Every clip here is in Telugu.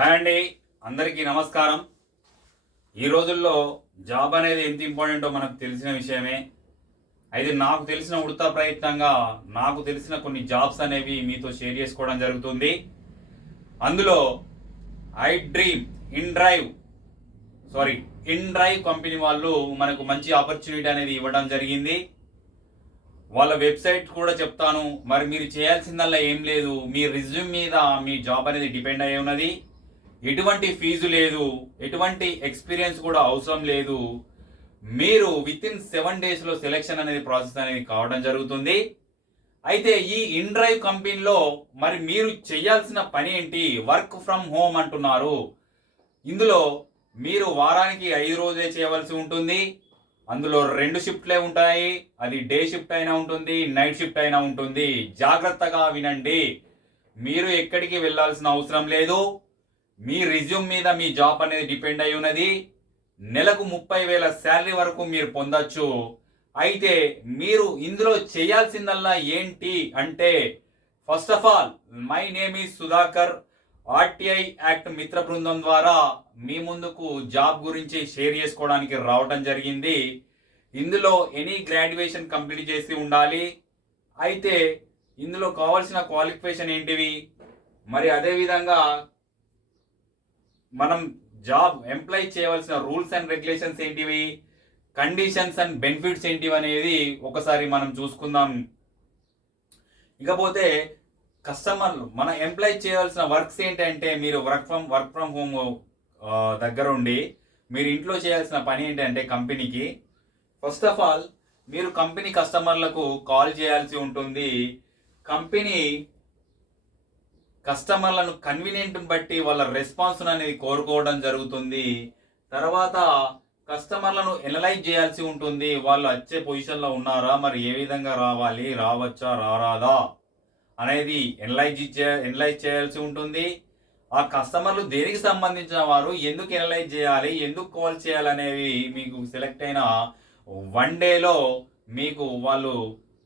హాయ్ అండి. అందరికీ నమస్కారం. ఈ రోజుల్లో జాబ్ అనేది ఎంత ఇంపార్టెంటో మనకు తెలిసిన విషయమే. అయితే నాకు తెలిసిన ఉడతా ప్రయత్నంగా నాకు తెలిసిన కొన్ని జాబ్స్ అనేవి మీతో షేర్ చేసుకోవడం జరుగుతుంది. అందులో I dream indrive sorry indrive company వాళ్ళు మనకు మంచి ఆపర్చునిటీ అనేది ఇవ్వడం జరిగింది. వాళ్ళ వెబ్సైట్ కూడా చెప్తాను. మరి మీరు చేయాల్సిందల్లా ఏం లేదు. మీ రిజ్యూమ్ మీద మీ జాబ్ అనేది డిపెండ్ అయి ఉన్నది ఎటువంటి ఫీజు లేదు ఎటువంటి ఎక్స్పీరియన్స్ కూడా అవసరం లేదు. మీరు విత్ ఇన్ సెవెన్ డేస్లో సెలెక్షన్ అనేది ప్రాసెస్ అనేది కావడం జరుగుతుంది. అయితే ఈ ఇన్ డ్రైవ్ కంపెనీలో మరి మీరు చేయాల్సిన పని ఏంటి? వర్క్ ఫ్రమ్ హోమ్ అంటున్నారు. ఇందులో మీరు వారానికి ఐదు రోజులే చేయవలసి ఉంటుంది. అందులో రెండు షిఫ్ట్లే ఉంటాయి. అది డే షిఫ్ట్ అయినా ఉంటుంది నైట్ షిఫ్ట్ అయినా ఉంటుంది. జాగ్రత్తగా వినండి. మీరు ఎక్కడికి వెళ్ళాల్సిన అవసరం లేదు. మీ రిజ్యూమ్ మీద మీ జాబ్ అనేది డిపెండ్ అయి ఉన్నది. నెలకు ముప్పై వేల శాలరీ వరకు మీరు పొందొచ్చు. అయితే మీరు ఇందులో చేయాల్సిందల్లా ఏంటి అంటే first of all my name is Sudhakar RTI act Mitra బృందం ద్వారా మీ ముందుకు జాబ్ గురించి షేర్ చేసుకోవడానికి రావడం జరిగింది. ఇందులో ఎనీ గ్రాడ్యుయేషన్ కంప్లీట్ చేసి ఉండాలి. అయితే ఇందులో కావాల్సిన క్వాలిఫికేషన్ ఏంటివి? మరి అదేవిధంగా మనం జాబ్ ఎంప్లాయ్ చేయవలసిన రూల్స్ అండ్ రెగ్యులేషన్స్ ఏంటివి? కండిషన్స్ అండ్ బెనిఫిట్స్ ఏంటివి అనేది ఒకసారి మనం చూసుకుందాం. ఇకపోతే కస్టమర్లు మన ఎంప్లాయ్ చేయవలసిన వర్క్స్ ఏంటంటే మీరు work from work from home దగ్గర ఉండి మీరు ఇంట్లో చేయాల్సిన పని ఏంటంటే కంపెనీకి. ఫస్ట్ ఆఫ్ ఆల్ మీరు కంపెనీ కస్టమర్లకు కాల్ చేయాల్సి ఉంటుంది. కంపెనీ కస్టమర్లను కన్వీనియంట్ బట్టి వాళ్ళ రెస్పాన్స్ అనేది కోరుకోవడం జరుగుతుంది. తర్వాత కస్టమర్లను ఎనలైజ్ చేయాల్సి ఉంటుంది. వాళ్ళు వచ్చే పొజిషన్లో ఉన్నారా? మరి ఏ విధంగా రావాలి? రావచ్చా? రారాదా? అనేది ఎనలైజ్ చే ఎనలైజ్ చేయాల్సి ఉంటుంది. ఆ కస్టమర్లు దేనికి సంబంధించిన వారు? ఎందుకు ఎనలైజ్ చేయాలి? ఎందుకు కాల్ చేయాలనేవి మీకు సెలెక్ట్ అయిన వన్ డేలో మీకు వాళ్ళు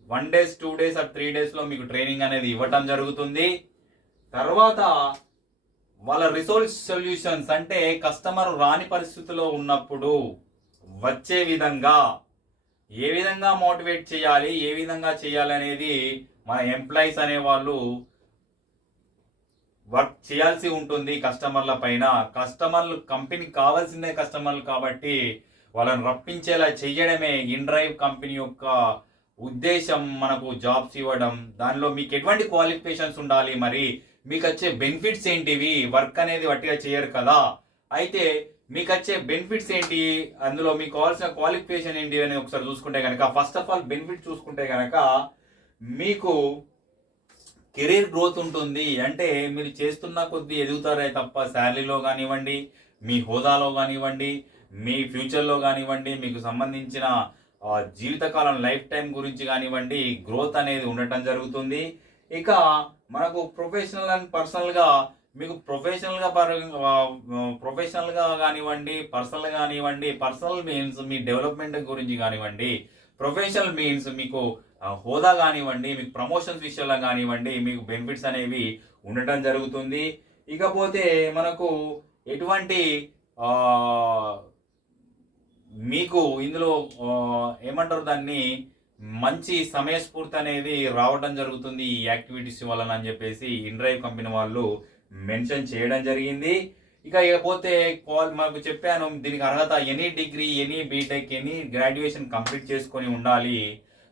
one days two days or three డేస్లో మీకు ట్రైనింగ్ అనేది ఇవ్వటం జరుగుతుంది. తర్వాత వాళ్ళ రిసోర్స్ సొల్యూషన్స్ అంటే కస్టమర్ రాని పరిస్థితిలో ఉన్నప్పుడు వచ్చే విధంగా ఏ విధంగా మోటివేట్ చేయాలి ఏ విధంగా చేయాలి అనేది మన ఎంప్లాయీస్ అనేవాళ్ళు వర్క్ చేయాల్సి ఉంటుంది కస్టమర్ల పైన. కస్టమర్లు కంపెనీకి కావాల్సిందే కస్టమర్లు కాబట్టి వాళ్ళని రప్పించేలా చెయ్యడమే ఇన్డ్రైవ్ కంపెనీ యొక్క ఉద్దేశం మనకు జాబ్స్ ఇవ్వడం. దానిలో మీకు ఎటువంటి క్వాలిఫికేషన్స్ ఉండాలి మరి? మీకు వచ్చే బెనిఫిట్స్ ఏంటివి? వర్క్ అనేది వట్టిగా చేయరు కదా. అయితే మీకు వచ్చే బెనిఫిట్స్ ఏంటి? అందులో మీకు కావాల్సిన క్వాలిఫికేషన్ ఏంటి అని ఒకసారి చూసుకుంటే కనుక ఫస్ట్ ఆఫ్ ఆల్ బెనిఫిట్ చూసుకుంటే కనుక మీకు కెరీర్ గ్రోత్ ఉంటుంది. అంటే మీరు చేస్తున్న కొద్దీ ఎదుగుతారే తప్ప శాలరీలో కానివ్వండి మీ హోదాలో కానివ్వండి మీ ఫ్యూచర్లో కానివ్వండి మీకు సంబంధించిన జీవితకాలం లైఫ్ టైం గురించి కానివ్వండి గ్రోత్ అనేది ఉండటం జరుగుతుంది. ఇక మనకు ప్రొఫెషనల్ అండ్ పర్సనల్గా మీకు ప్రొఫెషనల్గా ప్రొఫెషనల్గా కానివ్వండి పర్సనల్ కానివ్వండి పర్సనల్ మీన్స్ మీ డెవలప్మెంట్ గురించి కానివ్వండి ప్రొఫెషనల్ మీన్స్ మీకు హోదా కానివ్వండి మీకు ప్రమోషన్స్ విషయంలో కానివ్వండి మీకు బెనిఫిట్స్ అనేవి ఉండటం జరుగుతుంది. ఇకపోతే మనకు ఎటువంటి మీకు ఇందులో ఏమంటారు దాన్ని? మంచి సమయస్ఫూర్తి అనేది రావడం జరుగుతుంది ఈ యాక్టివిటీస్ వలన అని చెప్పేసి ఇన్డ్రైవ్ కంపెనీ వాళ్ళు మెన్షన్ చేయడం జరిగింది. ఇక ఇకపోతే కాల్ మాకు చెప్పాను దీనికి అర్హత any degree any BTech any graduation complete చేసుకొని ఉండాలి.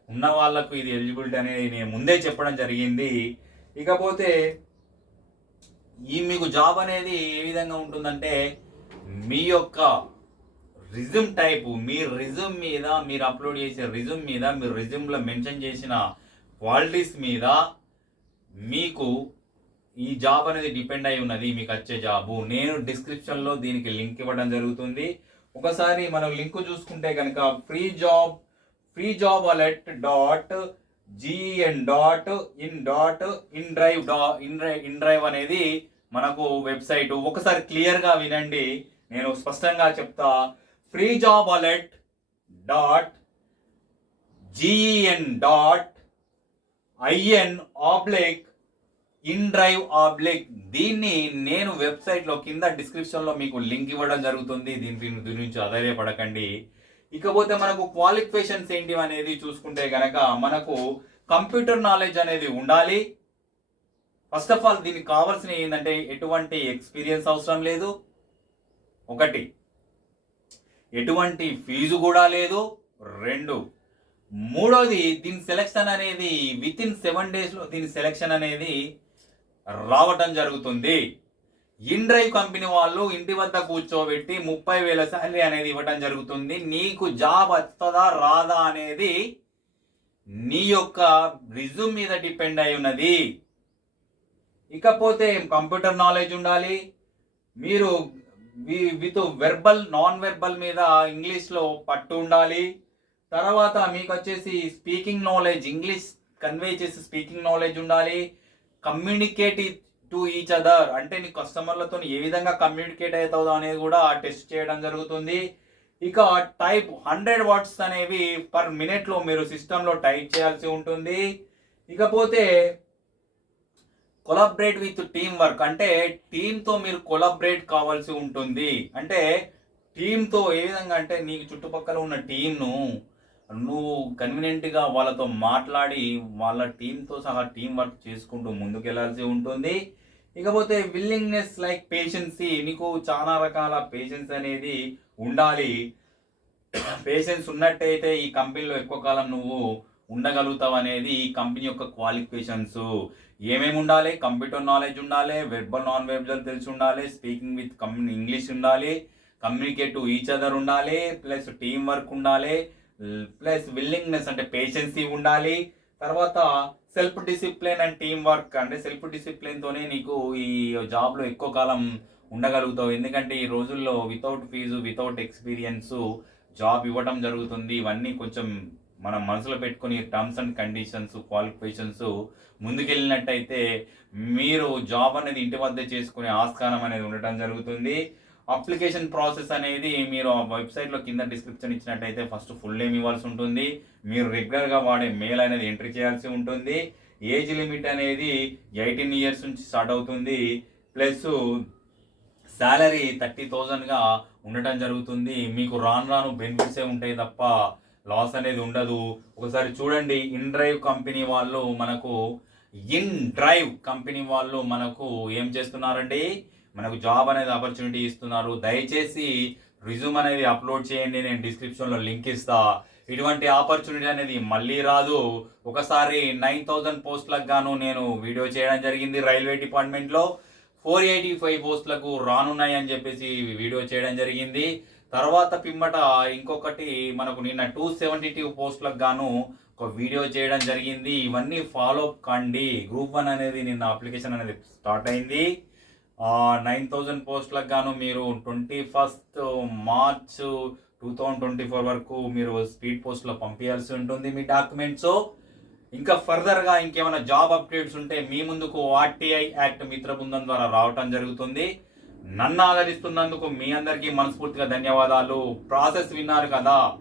ఉన్న వాళ్ళకు ఇది ఎలిజిబిలిటీ అనేది నేను ముందే చెప్పడం జరిగింది. ఇకపోతే ఈ మీకు జాబ్ అనేది ఏ విధంగా ఉంటుందంటే మీ యొక్క రిజ్యూమ్ టైపు మీ రిజ్యూమ్ మీద మీరు అప్లోడ్ చేసే రిజ్యూమ్ మీద మీరు రిజ్యూమ్లో మెన్షన్ చేసిన క్వాలిటీస్ మీద మీకు ఈ జాబ్ అనేది డిపెండ్ అయి ఉన్నది మీకు వచ్చే జాబు. నేను డిస్క్రిప్షన్లో దీనికి లింక్ ఇవ్వడం జరుగుతుంది. ఒకసారి మనం లింక్ చూసుకుంటే కనుక free job free job alert dot GN dot in dot indrive డా ఇన్ డ్రైవ్ ఇన్ డ్రైవ్ అనేది మనకు వెబ్సైట్ ఒకసారి క్లియర్గా వినండి. నేను స్పష్టంగా చెప్తా. Free job alert dot GN dot IN oblique indrive oblique దీన్ని నేను వెబ్సైట్లో కింద డిస్క్రిప్షన్లో మీకు లింక్ ఇవ్వడం జరుగుతుంది. దీని దీని గురించి అధైర్యపడకండి ఇకపోతే మనకు క్వాలిఫికేషన్స్ ఏంటి అనేది చూసుకుంటే గనక మనకు కంప్యూటర్ నాలెడ్జ్ అనేది ఉండాలి. ఫస్ట్ ఆఫ్ ఆల్ దీనికి కావాల్సిన ఏంటంటే ఎటువంటి ఎక్స్పీరియన్స్ అవసరం లేదు. ఒకటి ఎటువంటి ఫీజు కూడా లేదు. రెండు మూడోది దీని సెలెక్షన్ అనేది విత్ ఇన్ సెవెన్ డేస్లో దీని సెలెక్షన్ అనేది రావటం జరుగుతుంది. ఇన్ డ్రైవ్ కంపెనీ వాళ్ళు ఇంటి వద్ద కూర్చోబెట్టి ముప్పై వేల శాలరీ అనేది ఇవ్వటం జరుగుతుంది. నీకు జాబ్ వస్తుందా రాదా అనేది నీ యొక్క రిజ్యూమ్ మీద డిపెండ్ అయి ఉన్నది. ఇకపోతే కంప్యూటర్ నాలెడ్జ్ ఉండాలి. మీరు విత్ వెర్బల్ నాన్ వెర్బల్ మీద ఇంగ్లీష్లో పట్టు ఉండాలి. తర్వాత మీకు వచ్చేసి స్పీకింగ్ నాలెడ్జ్ ఇంగ్లీష్ కన్వే చేసి స్పీకింగ్ నాలెడ్జ్ ఉండాలి. కమ్యూనికేట్ టు ఈచ్ అదర్ అంటే నీ కస్టమర్లతో ఏ విధంగా కమ్యూనికేట్ అవుతుందో అనేది కూడా టెస్ట్ చేయడం జరుగుతుంది. ఇక టైప్ హండ్రెడ్ వర్డ్స్ అనేవి పర్ మినిట్లో మీరు సిస్టంలో టైప్ చేయాల్సి ఉంటుంది. ఇకపోతే కొలాబరేట్ విత్ టీమ్ వర్క్ అంటే టీంతో మీరు కొలాబరేట్ కావాల్సి ఉంటుంది. అంటే టీంతో ఏ విధంగా అంటే నీకు చుట్టుపక్కల ఉన్న టీంను నువ్వు కన్వీనియంట్గా వాళ్ళతో మాట్లాడి వాళ్ళ టీంతో సహా టీం వర్క్ చేసుకుంటూ ముందుకెళ్ళాల్సి ఉంటుంది. ఇకపోతే విల్లింగ్నెస్ లైక్ పేషెన్సీ నీకు చాలా రకాల పేషెన్స్ అనేది ఉండాలి. పేషెన్స్ ఉన్నట్టయితే ఈ కంపెనీలో ఎక్కువ కాలం నువ్వు ఉండగలుగుతావు అనేది ఈ కంపెనీ యొక్క క్వాలిఫికేషన్స్. ఏమేమి ఉండాలి? కంప్యూటర్ నాలెడ్జ్ ఉండాలి వెర్బల్ నాన్ వెర్బల్ తెలిసి ఉండాలి స్పీకింగ్ విత్ కమ్యూ ఇంగ్లీష్ ఉండాలి కమ్యూనికేట్ టు ఈచ్ అదర్ ఉండాలి ప్లస్ టీం వర్క్ ఉండాలి ప్లస్ విల్లింగ్నెస్ అంటే పేషెన్సీ ఉండాలి. తర్వాత self discipline and team work అంటే సెల్ఫ్ డిసిప్లిన్తోనే నీకు ఈ జాబ్లో ఎక్కువ కాలం ఉండగలుగుతావు. ఎందుకంటే ఈ రోజుల్లో without fee without experience job ఇవ్వడం జరుగుతుంది. ఇవన్నీ కొంచెం మనం మనసులో పెట్టుకుని టర్మ్స్ అండ్ కండిషన్స్ క్వాలిఫికేషన్స్ ముందుకెళ్ళినట్టయితే మీరు జాబ్ అనేది ఇంటి వద్ద చేసుకునే ఆస్కారం అనేది ఉండటం జరుగుతుంది. అప్లికేషన్ ప్రాసెస్ అనేది మీరు ఆ వెబ్సైట్లో కింద డిస్క్రిప్షన్ ఇచ్చినట్టయితే ఫస్ట్ ఫుల్ నేమ్ ఇవ్వాల్సి ఉంటుంది. మీరు రెగ్యులర్గా వాడే మెయిల్ అనేది ఎంట్రీ చేయాల్సి ఉంటుంది. ఏజ్ లిమిట్ అనేది ఎయిటీన్ ఇయర్స్ నుంచి స్టార్ట్ అవుతుంది. ప్లస్ శాలరీ థర్టీ థౌజండ్గా ఉండటం జరుగుతుంది. మీకు రాను రాను బెనిఫిట్సే ఉంటాయి తప్ప లాస్ అనేది ఉండదు. ఒకసారి చూడండి ఇన్ డ్రైవ్ కంపెనీ వాళ్ళు మనకు ఇన్ డ్రైవ్ కంపెనీ వాళ్ళు మనకు ఏం చేస్తున్నారండి? మనకు జాబ్ అనేది ఆపర్చునిటీ ఇస్తున్నారు. దయచేసి రిజ్యూమ్ అనేది అప్లోడ్ చేయండి నేను డిస్క్రిప్షన్లో లింక్ ఇస్తా. ఇటువంటి ఆపర్చునిటీ అనేది మళ్ళీ రాదు. ఒకసారి నైన్ థౌజండ్ పోస్టులకు గాను నేను వీడియో చేయడం జరిగింది రైల్వే డిపార్ట్మెంట్లో. ఫోర్ ఎయిటీ ఫైవ్ పోస్టులకు రానున్నాయి అని చెప్పేసి వీడియో చేయడం జరిగింది. తర్వాత పిమ్మట ఇంకొకటి మనకు నిన్న టూ సెవెంటీ టూ పోస్టులకు గాను ఒక వీడియో చేయడం జరిగింది. ఇవన్నీ ఫాలో అప్ కండి. గ్రూప్ వన్ అనేది నిన్న అప్లికేషన్ అనేది స్టార్ట్ అయింది. నైన్ థౌజండ్ పోస్టులకు గాను మీరు twenty first March two thousand twenty four వరకు మీరు స్పీడ్ పోస్ట్లో పంపించాల్సి ఉంటుంది మీ డాక్యుమెంట్స్ ఇంకా ఫర్దర్గా ఇంకేమైనా జాబ్ అప్డేట్స్ ఉంటే మీ ముందుకు ఆర్టీఐ యాక్ట్ మిత్ర బృందం ద్వారా రావటం జరుగుతుంది. నన్ను ఆదరిస్తున్నందుకు మీ అందరికీ మనస్ఫూర్తిగా ధన్యవాదాలు. ప్రాసెస్ విన్నారు కదా?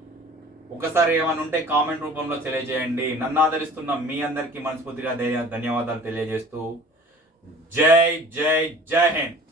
ఒకసారి ఏమైనా ఉంటే కామెంట్ రూపంలో తెలియజేయండి. నన్ను ఆదరిస్తున్న మీ అందరికీ మనస్ఫూర్తిగా ధన్యవాదాలు తెలియజేస్తూ. జై జై జై హింద్.